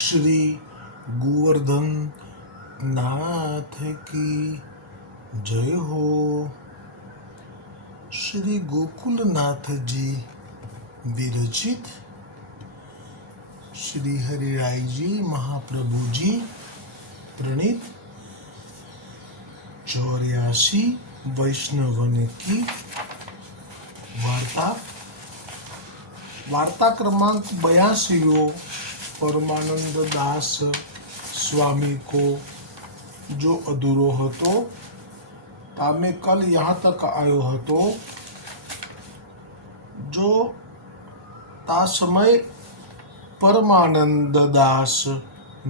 श्री गोवर्धन नाथ की जय हो। श्री गोकुलनाथ जी विरचित श्री हरिराय जी महाप्रभु जी प्रणीत 84 वैष्णवन की वार्ता क्रमांक 82 परमानंद दास स्वामी को जो अधूरो હતો तामे कल यहाँ तक आयो હતો जो ता समय परमानंद दास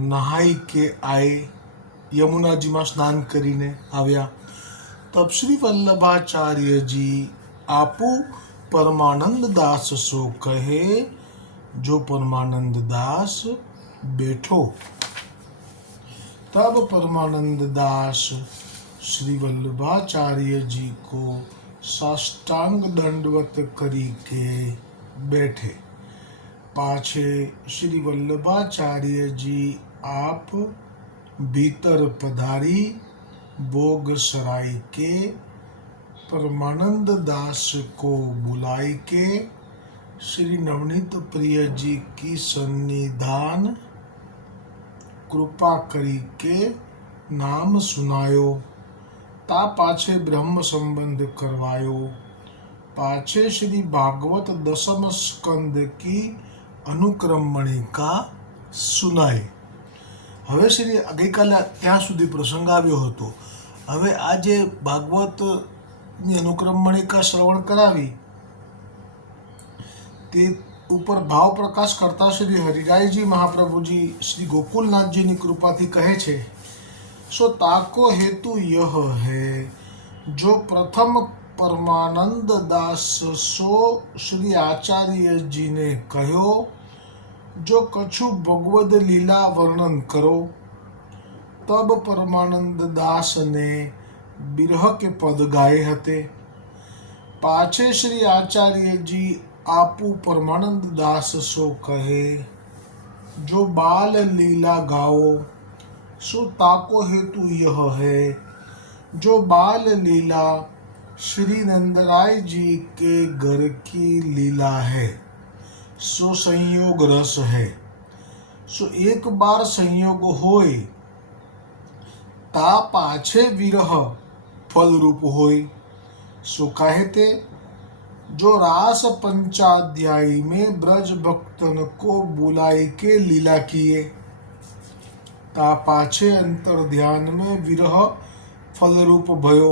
नहाई के आए यमुना जी में स्नान करीने आव्या तब श्री वल्लभाचार्य जी आपू परमानंद दास सो कहे जो परमानंद दास बैठो। तब परमानंद दास श्री वल्लभाचार्य जी को साष्टांग दंडवत करी के बैठे। पाछे श्री वल्लभाचार्य जी आप भीतर पधारी भोग सराय के परमानंद दास को बुलाई के श्री नवनीत प्रिय जी की सन्निधान कृपा करी के नाम सुनायो। ता पाछे ब्रह्म संबंध करवायो। पाछे श्री भागवत दशम स्कंद की अनुक्रमणिका सुनाई। હવે શ્રી ગઈકાલે ત્યાં સુધી પ્રસંગ આવ્યો હતો। હવે આજે ભાગવતની અનુક્રમણિકા શ્રવણ કરાવી તે ઉપર ભાવ પ્રકાશ કરતા શ્રી હરિરાયજી મહાપ્રભુજી શ્રી ગોકુલનાથજીની કૃપાથી કહે છે सो ताको हेतु यह है जो प्रथम परमानंद दास सो श्री आचार्य जी ने कहो जो कछु भगवद लीला वर्णन करो। तब परमानंद दास ने बिरह के पद गाए हते। पाछे श्री आचार्य जी आपू परमानंद दास सो कहे जो बाल लीला गाओ। सो ताको हेतु यह है जो बाल लीला श्री नंदराय जी के घर की लीला है सो संयोग रस है। सो एक बार संयोग होय ता पाछे विरह फल रूप होय। सो कहते जो रास पंचाध्यायी में ब्रज भक्तन को बुलाई के लीला किए ता पाछे अंतर ध्यान में विरह फल रूप भयो।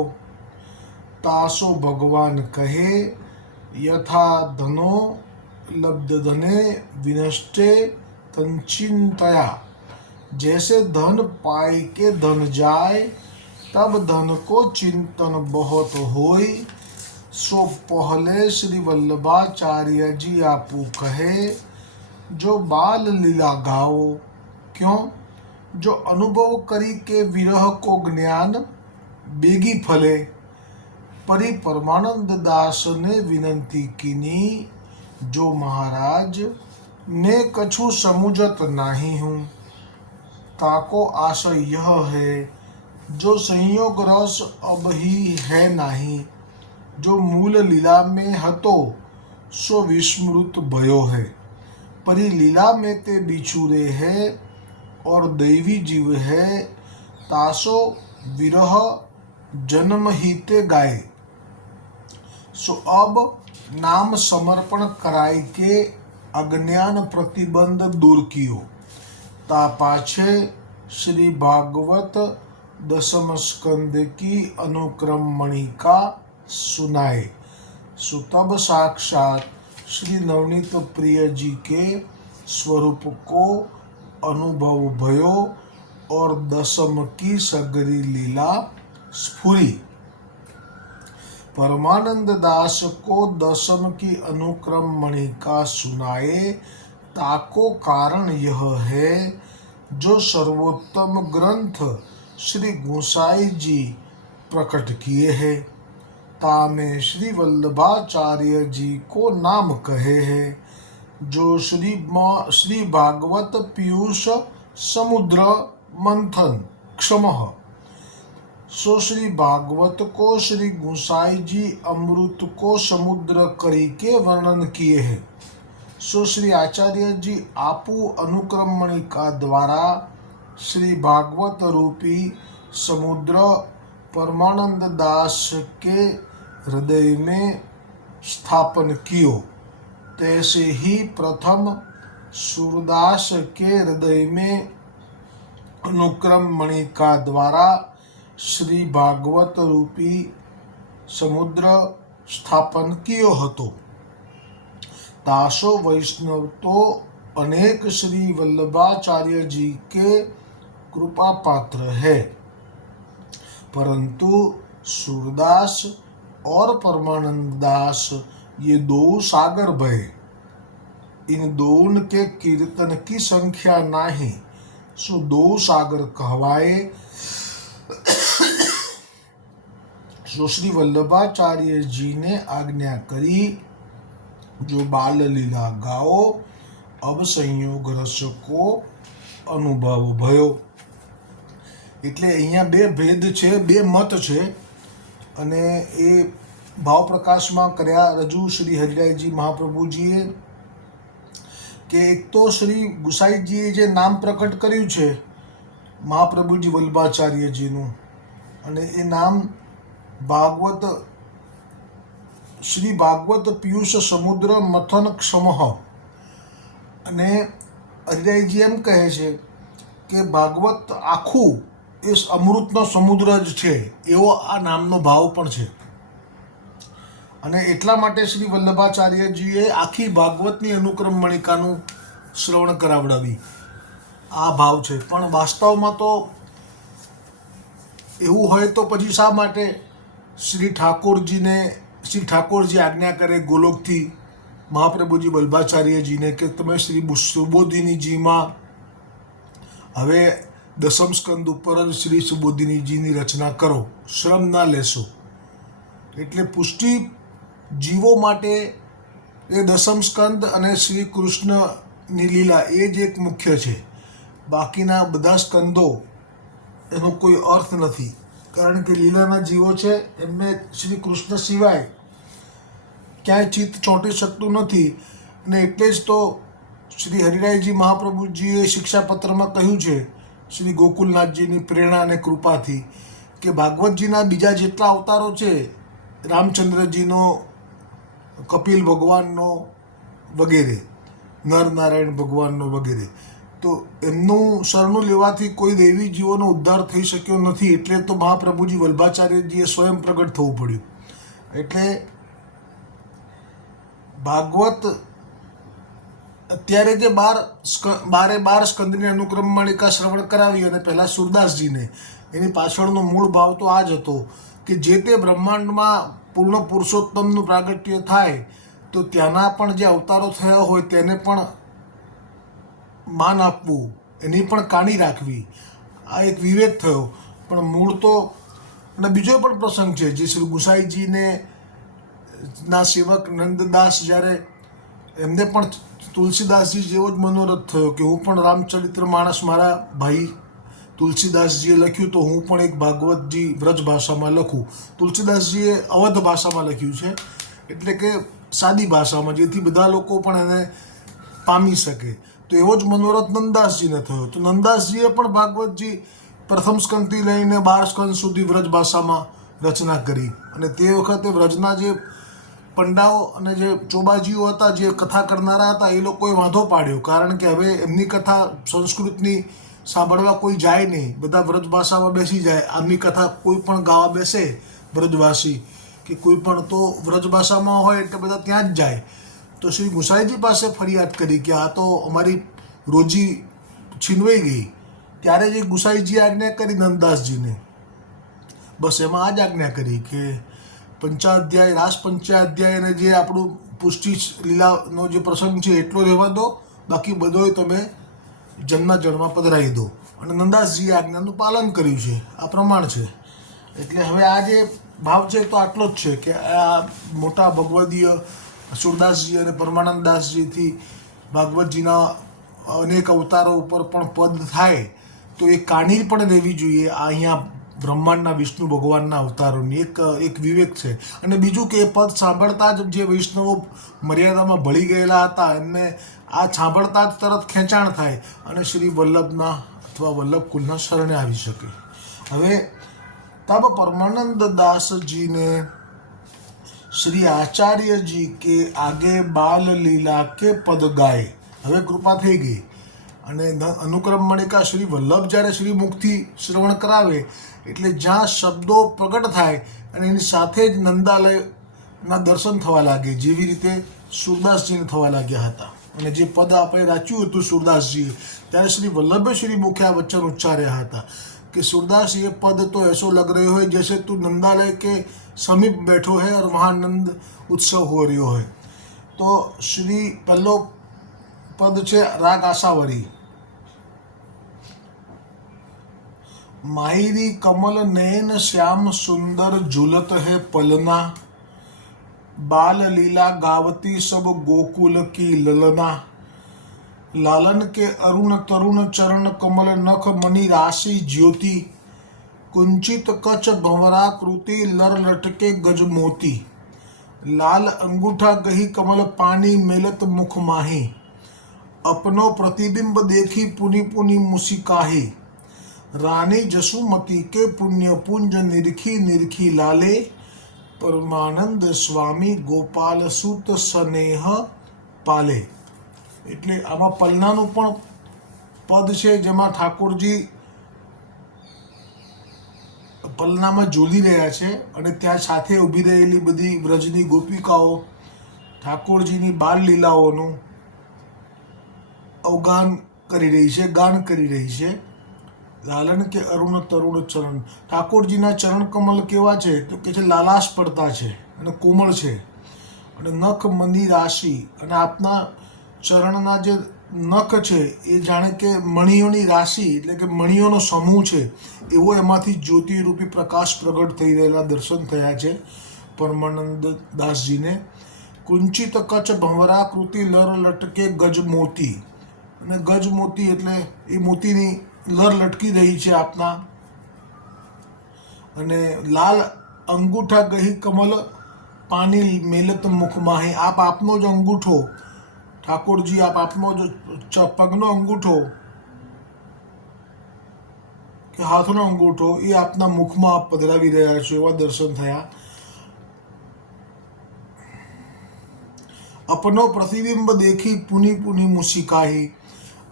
तासो भगवान कहे यथा धनो लब्ध धने विनष्टे तंचिंतया। जैसे धन पाई के धन जाए तब धन को चिंतन बहुत होई। सो पहले श्री वल्लभाचार्य जी आपू कहे जो बाल लीला गाओ। क्यों जो अनुभव करी के विरह को ज्ञान बेगी फले। परी परमानंद दास ने विनंती कीनी जो महाराज ने कछु समुझत नहीं हूँ। ताको आशय यह है जो संयोग रस अब ही है नहीं जो मूल लीला में हतो सो विस्मृत भयो है। परी लीला में ते बिछुरे है और दैवी जीव है। तासो विरह जन्म ही ते गाए। सो अब नाम समर्पण कराई के अज्ञान प्रतिबंध दूर कियो। ता पाछे श्री भागवत दशम स्कंद की अनुक्रमणिका सुनाए। सो तब साक्षात श्री नवनीत प्रिय जी के स्वरूप को अनुभव भयो और दशम की सगरी लीला स्फुरी। परमानंद दास को दशम की अनुक्रमणिका सुनाए ताको कारण यह है जो सर्वोत्तम ग्रंथ श्री गोसाई जी प्रकट किए हैं तामे श्री वल्लभाचार्य जी को नाम कहे हैं। जो श्री भागवत पीयूष समुद्र मंथन क्षमः, सो श्री भागवत को श्री गोसाई जी अमृत को समुद्र करी के वर्णन किए हैं। सो श्री आचार्य जी आपू अनुक्रम मणिका द्वारा श्री भागवत रूपी समुद्र परमानंद दास के हृदय में स्थापन कियो, तैसे ही प्रथम सूरदास के हृदय में अनुक्रम मणिका द्वारा श्री भागवत रूपी समुद्र स्थापन कियो हतो। तासो वैष्णव तो अनेक श्री वल्लभाचार्य जी के कृपा पात्र है, परंतु सूरदास और परमानंद दास ये दो सागर बहे, इन दोनों के कीर्तन की संख्या नाही, सो दो सागर कहवाए। सो श्री वल्लभाचार्य जी ने आज्ञा करी, जो बाल लीला गाओ, अब संयोग रस को अनुभव भयो। એટલે અહીંયા બે ભેદ છે, બે મત છે, અને એ ભાવ પ્રકાશમાં કર્યા રજૂ શ્રી હરિરાયજી મહાપ્રભુજીએ કે એક તો શ્રી ગુસાઈજીએ જે નામ પ્રકટ કર્યું છે મહાપ્રભુજી વલ્લભાચાર્યજીનું, અને એ નામ ભાગવત શ્રી ભાગવત પિયુષ સમુદ્ર મથન ક્ષમઃ, અને હરિરાયજી એમ કહે છે કે ભાગવત આખું એ અમૃતનો સમુદ્ર જ છે, એવો આ નામનો ભાવ પણ છે। અને એટલા માટે શ્રી વલ્લભાચાર્યજીએ આખી ભાગવતની અનુક્રમ મણિકાનું શ્રવણ કરાવડાવી, આ ભાવ છે। પણ વાસ્તવમાં તો એવું હોય તો પછી શા માટે શ્રી ઠાકોરજી આજ્ઞા કરે ગોલોકથી મહાપ્રભુજી વલ્લભાચાર્યજીને કે તમે શ્રી સુબોધિનીજીમાં હવે દસમ સ્કંદ ઉપર જ શ્રી સુબોધિનીજીની રચના કરો, શ્રમ ના લેશો। એટલે પુષ્ટિ જીવો માટે એ દસમ સ્કંદ અને શ્રી કૃષ્ણની લીલા એ જ એક મુખ્ય છે, બાકીના બધા સ્કંદો એનો કોઈ અર્થ નથી, કારણ કે લીલાના જીવો છે એમને શ્રી કૃષ્ણ સિવાય ક્યાંય ચિત્ત ચોંટી શકતું નથી। અને એટલે જ તો શ્રી હરિરાયજી મહાપ્રભુજીએ શિક્ષાપત્રમાં કહ્યું છે શ્રી ગોકુલનાથજીની પ્રેરણા અને કૃપાથી કે ભાગવતજીના બીજા જેટલા અવતારો છે, રામચંદ્રજીનો, કપિલ ભગવાનનો વગેરે, નરનારાયણ ભગવાનનો વગેરે, તો એમનું શરણું લેવાથી કોઈ દૈવી જીવોનો ઉદ્ધાર થઈ શક્યો નથી। એટલે તો મહાપ્રભુજી વલ્લભાચાર્યજીએ સ્વયં પ્રગટ થવું પડ્યું। એટલે ભાગવત અત્યારે જે 12 સ્કંદની અનુક્રમ મણિકા શ્રવણ કરાવી, અને પહેલાં સુરદાસજીને, એની પાછળનો મૂળ ભાવ તો આ જ હતો કે જે તે બ્રહ્માંડમાં પૂર્ણ પુરુષોત્તમનું પ્રાગટ્ય થાય તો ત્યાંના પણ જે અવતારો થયા હોય તેને પણ માન આપવું, એની પણ કાણી રાખવી, આ એક વિવેક થયો। પણ મૂળ તો, અને બીજો પણ પ્રસંગ છે જે શ્રી ગુસાઈજીને ના સેવક નંદદાસ જ્યારે એમને પણ તુલસીદાસજી જેવો જ મનોરથ થયો કે હું પણ રામચરિત્ર માણસ મારા ભાઈ તુલસીદાસજીએ લખ્યું તો હું પણ એક ભાગવતજી વ્રજ ભાષામાં લખું। તુલસીદાસજીએ અવધ ભાષામાં લખ્યું છે, એટલે કે સાદી ભાષામાં, જેથી બધા લોકો પણ એને પામી શકે। તો એવો જ મનોરથ નંદદાસજીને થયો, તો નંદદાસજીએ પણ ભાગવતજી પ્રથમ સ્કંદથી લઈને 12 સ્કંદ સુધી વ્રજ ભાષામાં રચના કરી। અને તે વખતે વ્રજના જે પંડાઓ અને જે ચોબાજીઓ હતા, જે કથા કરનારા હતા, એ લોકોએ વાંધો પાડ્યો, કારણ કે હવે એમની કથા સંસ્કૃતની સાંભળવા કોઈ જાય નહીં, બધા વ્રજ ભાષામાં બેસી જાય। આમની કથા કોઈ પણ ગાવા બેસે વ્રજવાસી કે કોઈ પણ, તો વ્રજ ભાષામાં હોય એટલે બધા ત્યાં જ જાય। તો શ્રી ગુસાઈજી પાસે ફરિયાદ કરી કે આ તો અમારી રોજી છીનવાઈ ગઈ। ત્યારે જે ગુસાઈજી આજ્ઞા કરી નંદદાસજીને, બસ એમાં આ જ આજ્ઞા કરી કે પંચાધ્યાય, રાસ પંચાધ્યાય અને જે આપણું પુષ્ટિ લીલાનો જે પ્રસંગ છે એટલો રહેવા દો, બાકી બધોય તમે જન્મમાં પધરાવી દો। અને નંદાસજીએ આજ્ઞાનું પાલન કર્યું છે, આ પ્રમાણ છે। એટલે હવે આ જે ભાવ છે તો આટલો જ છે કે આ મોટા ભગવદીય સુરદાસજી અને પરમાનંદ દાસજીથી ભાગવતજીના અનેક અવતારો ઉપર પણ પદ થાય તો એ કાની પણ રહેવી જોઈએ. આ અહીંયા બ્રહ્માંડના વિષ્ણુ ભગવાનના અવતારોની એક વિવેક છે. અને બીજું કે એ પદ સાંભળતા જ જે વૈષ્ણવો મર્યાદામાં ભળી ગયેલા હતા એમને આ સાંભળતા જ તરત ખેંચાણ થાય અને શ્રી વલ્લભના અથવા વલ્લભ કુલના શરણે આવી શકે. હવે तब परमानंद दास जी ने श्री आचार्य जी के आगे बाल लीला के पद गाए. હવે કૃપા થઈ ગઈ અને અનુક્રમ મણિકા શ્રી વલ્લભ જ્યારે શ્રી મુખથી શ્રવણ કરાવે એટલે જ્યાં શબ્દો પ્રગટ થાય અને એની સાથે જ નંદાલયના દર્શન થવા લાગે, જેવી રીતે સુરદાસજીને થવા લાગ્યા હતા. અને જે પદ આપણે રાખ્યું હતું સુરદાસજીએ, ત્યારે શ્રી વલ્લભે શ્રી મુખે આ વચન ઉચ્ચાર્યા હતા कि सूरदास ये पद तो ऐसो लग रहे हो जैसे तू नंदालय के समीप बैठो है और वहाँ नंद उत्सव हो रही है. तो श्री पहलो पद છે રાગ આશાવરી. माहिरी कमल नयन श्याम सुंदर झूलत है पलना, बाल लीला गावती सब गोकुल की ललना, लालन के अरुण तरुण चरण कमल नख मणि राशि ज्योति, कुंचित कच भंवरा कृति लर लटके गज मोती, लाल अंगूठा गही कमल पानी मेलत मुख माही, अपनो प्रतिबिंब देखी पुनि पुनि मुसिकाही, रानी जसुमती के पुण्य पुंज निरखी निरखी लाले, परमानंद स्वामी गोपाल सुत स्नेह पाले. એટલે આમાં પલનાનું પણ પદ છે જેમાં ઠાકોરજી પલનામાં ઝૂલી રહ્યા છે અને ત્યાં સાથે ઊભી રહેલી બધી વ્રજની ગોપિકાઓ ઠાકોરજીની બાળ લીલાઓનું અવગાન કરી રહી છે, ગાન કરી રહી છે. લાલન કે અરુણ તરુણ ચરણ, ઠાકોરજીના ચરણ કમલ કેવા છે તો કે છે લાલાશ પડતા છે અને કોમળ છે, અને નખ મંદી રાશિ, અને આપના ચરણના જે નખ છે એ જાણે કે મણિઓની રાશિ એટલે કે મણિઓનો સમૂહ છે એવો એમાંથી જ્યોતિરૂપી પ્રકાશ પ્રગટ થઈ રહેલા દર્શન થયા છે પરમાનંદ દાસજીને. કુંચિત કચ્છ ભંવરાકૃતિ લર લટકે ગજ મોતી, અને ગજ મોતી એટલે એ મોતીની લર લટકી રહી છે આપના, અને લાલ અંગૂઠા ગહી કમલ પાણી મેલત મુખમાહી, આપ આપનો જ અંગૂઠો ઠાકોરજી આપ આપનો જો પગનો અંગૂઠો કે હાથનો અંગૂઠો એ આપના મુખમાં આપ પધરાવી રહ્યા છો એવા દર્શન થયા. અપનો પ્રતિબિંબ દેખી પુની પુની મુસિકાહી,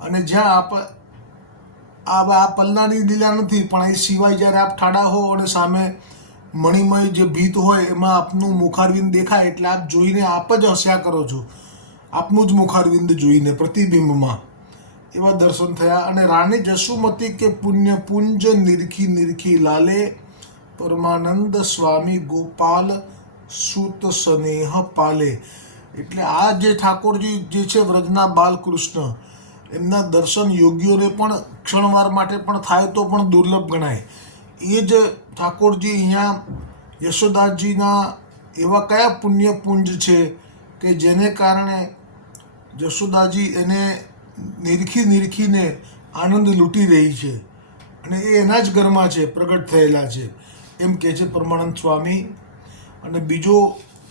અને જ્યાં આપ આ પલ્લાની લીલા નથી પણ એ સિવાય જ્યારે આપ ઠાડા હો અને સામે મણિમય જે ભીત હોય એમાં આપનું મુખારવિંદ દેખાય એટલે આપ જોઈને આપ જ હસ્યા કરો છો, આપનું જ મુખારવિંદ જોઈને પ્રતિબિંબમાં, એવા દર્શન થયા. અને રાણી જસુમતી કે પુણ્ય પુંજ નિરખી નિરખી લાલે, પરમાનંદ સ્વામી ગોપાલ સુત સ્નેહ પાલે. એટલે આ જે ઠાકોરજી જે છે વ્રજના બાલકૃષ્ણ, એમના દર્શન યોગીઓને પણ ક્ષણવાર માટે પણ થાય તો પણ દુર્લભ ગણાય. એ જ ઠાકોરજી અહીંયા યશોદાસજીના એવા કયા પુણ્યપુંજ છે કે જેને કારણે યશોદાજી એને નિરખીને આનંદ લૂંટી રહી છે અને એ એના જ ઘરમાં છે, પ્રગટ થયેલા છે, એમ કહે છે પરમાનંદ સ્વામી. અને બીજો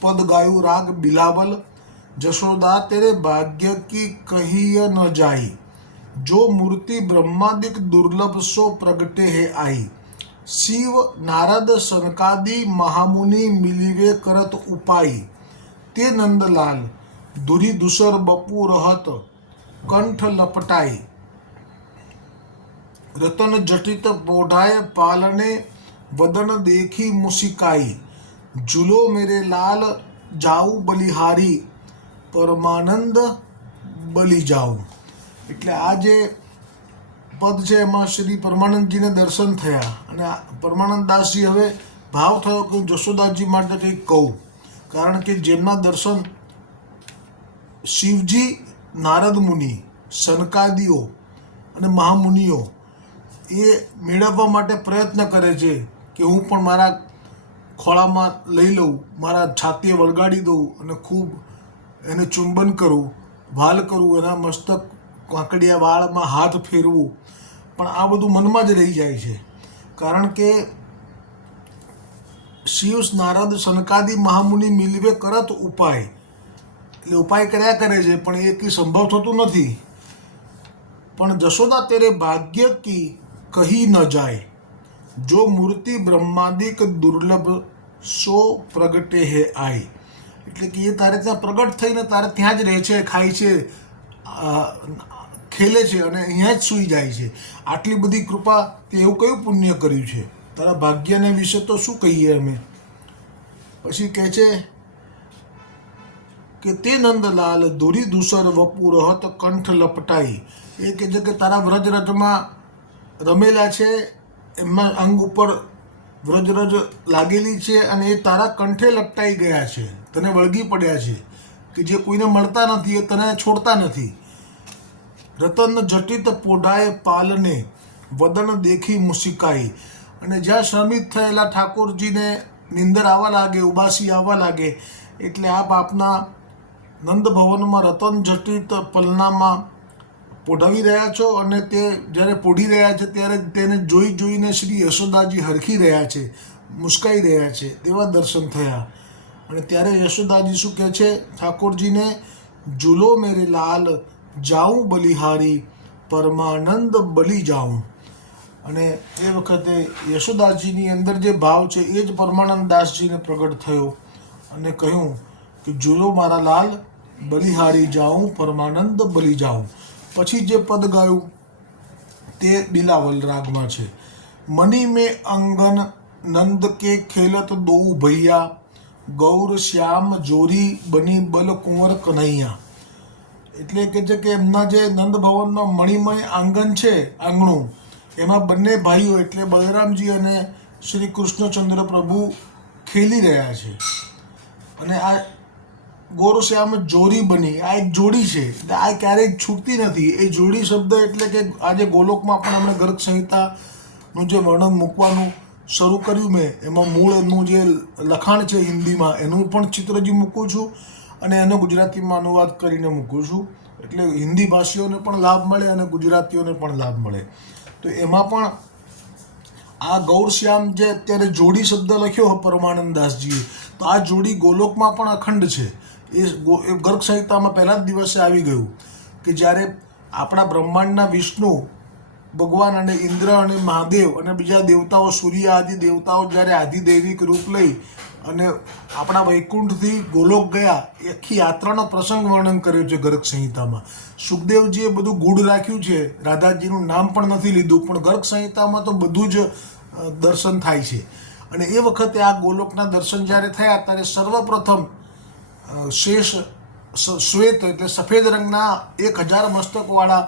પદ ગાયું રાગ બિલાવલ. જશોદા તેરે ભાગ્ય કી કહીય ન જાઈ, જો મૂર્તિ બ્રહ્માદિક દુર્લભ સો પ્રગટે હે આઈ, શિવ નારદ સનકાદિ મહામુનિ મિલિવે કરત ઉપાઈ, તે નંદલાલ ધુરી દુસર બપુ રહત કંઠ લપટાઈ, રતન જટિત પોઢાય પાલને વદન દેખી મુસિકાઈ, ઝૂલો મેરે લાલ જાઉ બલિહારી, પરમાનંદ બલી જાઉં. એટલે આ જે પદ છે એમાં શ્રી પરમાનંદજીને દર્શન થયા અને પરમાનંદ દાસજી હવે ભાવ થયો કે હું જશોદાસજી માટે કંઈક કહું, કારણ કે જેમના દર્શન શિવજી, નારદ મુનિ, સનકાદિઓ અને મહામુનિઓ એ મેળવવા માટે પ્રયત્ન કરે છે કે હું પણ મારા ખોળામાં લઈ લઉં, મારા છાતીએ વળગાડી દઉં અને ખૂબ એને ચુંબન કરું, વાલ કરવું, એના મસ્તક કાંકડિયા વાળમાં હાથ ફેરવું, પણ આ બધું મનમાં જ રહી જાય છે. કારણ કે શિવ નારદ સનકાદિ મહામુનિ મિલવે કરત ઉપાય, એટલે ઉપાય કર્યા કરે છે પણ એ કંઈ સંભવ થતું નથી. પણ જશોદા તેરે ભાગ્ય કી કહી ન જાય, જો મૂર્તિ બ્રહ્માદિક દુર્લભ સો પ્રગટે હે આય. એટલે કે એ તારે ત્યાં પ્રગટ થઈને તારે ત્યાં જ રહે છે, ખાય છે, ખેલે છે અને અહીંયા જ સૂઈ જાય છે. આટલી બધી કૃપા, તે એવું કયું પુણ્ય કર્યું છે? તારા ભાગ્યને વિશે તો શું કહીએ અમે. પછી કહે છે કે તે નંદલાલ ધોરી ધૂસર વપુર હત કંઠ લપટાઈ. એ કહે છે કે તારા વ્રજરજમાં રમેલા છે, એમના અંગ ઉપર વ્રજરજ લાગેલી છે અને એ તારા કંઠે લપટાઈ ગયા છે, તને વળગી પડ્યા છે, કે જે કોઈને મળતા નથી, એ તને છોડતા નથી. રતન જટિત પોઢાએ પાલને વદન દેખી મુસિકાઈ. અને જ્યાં શ્રમિત થયેલા ઠાકોરજીને નિંદર આવવા લાગે, ઉબાસી આવવા લાગે, એટલે આપ આપના નંદ ભવનમાં રતન જટિત પલનામાં પોઢાવી રહ્યા છો અને તે જ્યારે પોઢી રહ્યા છે ત્યારે તેને જોઈને શ્રી યશોદાજી હરખી રહ્યા છે, મુસ્કાઈ રહ્યા છે, તેવા દર્શન થયા. અને ત્યારે યશોદાજી શું કહે છે ઠાકોરજીને, ઝૂલો મેરે લાલ જાઉં બલિહારી પરમાનંદ બલી જાઉં. અને એ વખતે યશોદાજીની અંદર જે ભાવ છે એ જ પરમાનંદ દાસજીને પ્રગટ થયો અને કહ્યું કે ઝૂલો મારા લાલ બલિહારી જાઉં પરમાનંદ બલી જાઉં. પછી જે પદ ગાયું તે બિલાવલ રાગમાં છે. મની મેં અંગન નંદ કે ખેલત દો ભૈયા, ગૌર શ્યામ જોરી બની બલ કુંવર કનૈયા. એટલે કે છે કે એમના જે નંદ ભવનનો મણિમય આંગન છે, આંગણું, એમાં બંને ભાઈઓ એટલે બલરામજી અને શ્રી કૃષ્ણચંદ્ર પ્રભુ ખેલી રહ્યા છે. અને આ ગોરશ્યામ જોડી બની, આ એક જોડી છે, આ ક્યારેય છૂટતી નથી. એ જોડી શબ્દ એટલે કે આજે ગોલોકમાં પણ આપણે ગર્ગ સંહિતાનું જે વર્ણન મૂકવાનું શરૂ કર્યું મેં, એમાં મૂળ એનું જે લખાણ છે હિન્દીમાં, એનું પણ ચિત્રજી મૂકું છું અને એનો ગુજરાતીમાં અનુવાદ કરીને મૂકું છું. એટલે હિન્દી ભાષીઓને પણ લાભ મળે અને ગુજરાતીઓને પણ લાભ મળે. તો એમાં પણ આ ગૌરશ્યામ જે અત્યારે જોડી શબ્દ લખ્યો પરમાનંદદાસજીએ, તો આ જોડી ગોલોકમાં પણ અખંડ છે. એ ગર્ગ સંહિતામાં પહેલા જ દિવસે આવી ગયું કે જ્યારે આપણા બ્રહ્માંડના વિષ્ણુ ભગવાન અને ઇન્દ્ર અને મહાદેવ અને બીજા દેવતાઓ, સૂર્ય આદિ દેવતાઓ જ્યારે આધિદૈવિક રૂપ લઈ અને આપણા વૈકુંઠથી ગોલોક ગયા, એ આખી યાત્રાનો પ્રસંગ વર્ણન કર્યો છે ગર્ગ સંહિતામાં. સુખદેવજીએ બધું ગૂઢ રાખ્યું છે, રાધાજીનું નામ પણ નથી લીધું, પણ ગર્ગ સંહિતામાં તો બધું જ દર્શન થાય છે. અને એ વખતે આ ગોલોકના દર્શન જ્યારે થયા ત્યારે સર્વપ્રથમ શેષ શ્વેત એટલે સફેદ રંગના 1000 મસ્તકવાળા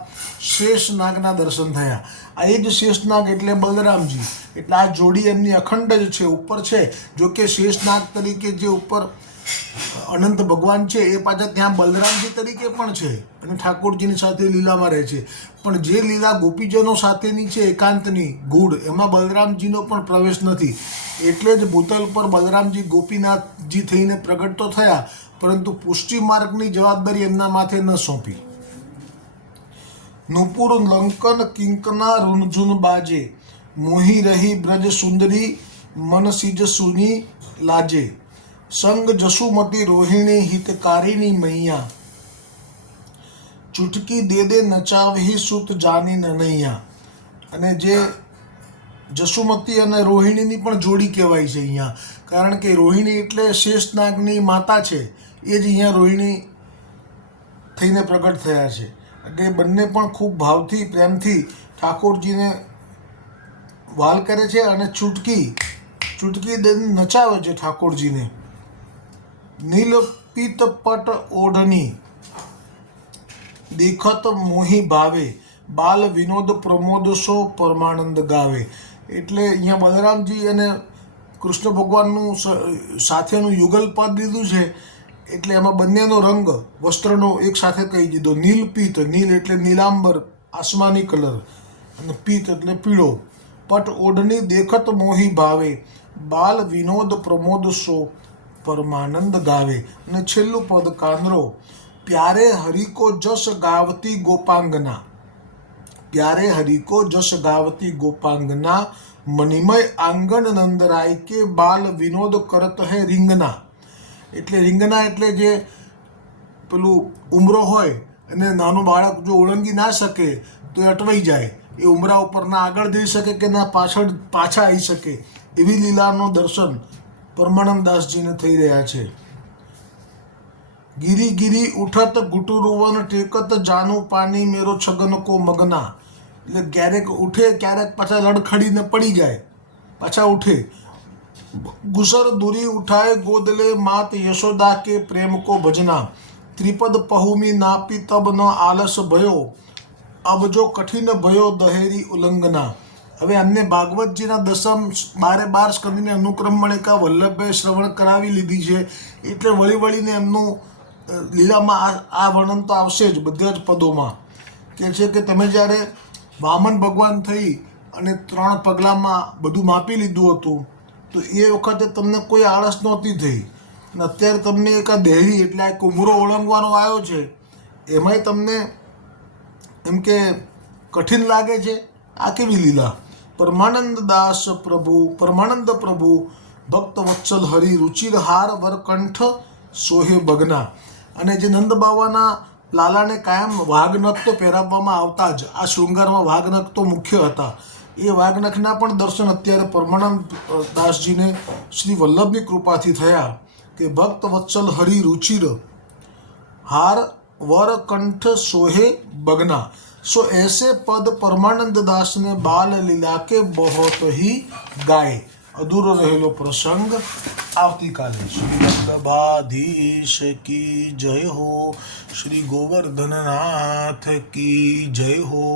શેષ નાગના દર્શન થયા. આ એ જ શેષનાગ એટલે બલરામજી. એટલે આ જોડી એમની અખંડ જ છે, ઉપર છે. જો કે શેષનાગ તરીકે જે ઉપર અનંત ભગવાન છે એ પાછા ત્યાં બલરામજી તરીકે પણ છે અને ઠાકોરજીની સાથે લીલામાં રહે છે. પણ જે લીલા ગોપીજનો સાથેની છે એકાંતની ગૂઢ, એમાં બલરામજીનો પણ પ્રવેશ નથી. એટલે જ ભૂતલ પર બલરામજી ગોપીનાથજી થઈને પ્રગટ તો થયા, પરંતુ પુષ્ટિ માર્ગની જવાબદારી એમના માથે ન સોંપી. નુપુર લંકન કિંકના રૂનઝુન બાજે, મોહી રહી બ્રજ સુંદરી મન સિજ સુની લાજે, સંગ જસુમતી રોહિણી હિતકારિણી મૈયા, ચુટકી દે દે નચાવહી સુત જાની નનૈયા. અને જે જસુમતી અને રોહિણીની પણ જોડી કહેવાય છે અહીંયા, કારણ કે રોહિણી એટલે શેષનાગની માતા છે, એ જ અહીંયા રોહિણી થઈને પ્રગટ થયા છે. એટલે બંને પણ ખૂબ ભાવથી પ્રેમથી ઠાકોરજીને વાલ કરે છે અને ચૂટકી દઈને નચાવે છે ઠાકોરજીને. નીલ પિત પટ ઓઢની દેખત મોહી ભાવે, બાલ વિનોદ પ્રમોદ સો પરમાનંદ ગાવે. એટલે અહીંયા બલરામજી અને કૃષ્ણ ભગવાનનું સાથેનું યુગલ પદ લીધું છે. એટલે એમાં બંનેનો રંગ વસ્ત્રનો એક સાથે કહી દીધો. નીલ પિત, નીલ એટલે નીલાંબર આસમાની કલર, અને પિત એટલે પીળો. પટ ઓઢની દેખત મોહી ભાવે, બાલ વિનોદ પ્રમોદ સો પરમાનંદ ગાવે. અને છેલ્લું પદ કાંદરો, प्यारे हरि को जस गावती गोपांगना, प्यारे हरि को जस गावती गोपांगना, मणिमय आंगण नंदराय के बाल विनोद करत है રીંગના. એટલે રીંગણા એટલે જે પેલું ઉમરો હોય અને નાનું બાળક જો ઓળંગી ના શકે તો એ અટવાઈ જાય, એ ઉમરા ઉપર ના આગળ જઈ શકે કે ના પાછળ પાછા આવી શકે, એવી લીલાનું દર્શન પરમાનંદદાસજીને થઈ રહ્યા છે. ગીરી ગીરી ઉઠત ગુટુરુવન ટેકત જાનું પાણી મેરો છગન કો મગના. એટલે ક્યારેક ઉઠે ક્યારેક પાછા લડખડીને પડી જાય, પાછા ઉઠે. गुसर दूरी उठाए गोदले मात यशोदा के प्रेम को भजना, त्रिपद पहुमी नापी तब न आलस भयो, अब जो कठिन भयो दहेरी उल्लंघना. હવે અમને ભાગવતજીના દસમ 12 સ્કંદની અનુક્રમ મણિકા વલ્લભભાઈ શ્રવણ કરાવી લીધી છે, એટલે વળી વળીને એમનું લીલામાં આ વર્ણન તો આવશે જ બધા જ પદોમાં. કે છે કે તમે જ્યારે વામન ભગવાન થઈ અને 3 પગલામાં બધું માપી લીધું હતું તો એ વખતે તમને કોઈ આળસ નહોતી થઈ, અને અત્યારે તમને એક આ દેહરી એટલે એક ઉમરો ઓળંગવાનો આવ્યો છે, એમાંય તમને એમ કે કઠિન લાગે છે. આ કેવી લીલા! પરમાનંદ દાસ પ્રભુ, પરમાનંદ પ્રભુ ભક્ત વત્સલ હરિ રુચિરહાર વરકંઠ સોહે બગના. અને જે નંદ બાવાના લાલાને કાયમ વાઘનખ તો પહેરાવવામાં આવતા જ, આ શૃંગારમાં વાઘનખ તો મુખ્ય હતા. એ વાઘનખના પણ દર્શન અત્યારે પરમાનંદ દાસજીને શ્રી વલ્લભની કૃપાથી થયા કે ભક્ત વત્સલ હરિ રુચિર हार वर कंठ सोहे बगना. सो ऐसे पद परमानंद दास ने बाल लीला के बहुत ही गाए. अधूरो रहेलो प्रसंग आवतीकाले. श्री वल्लभाधीश की जय हो, श्री गोवर्धननाथ की जय हो.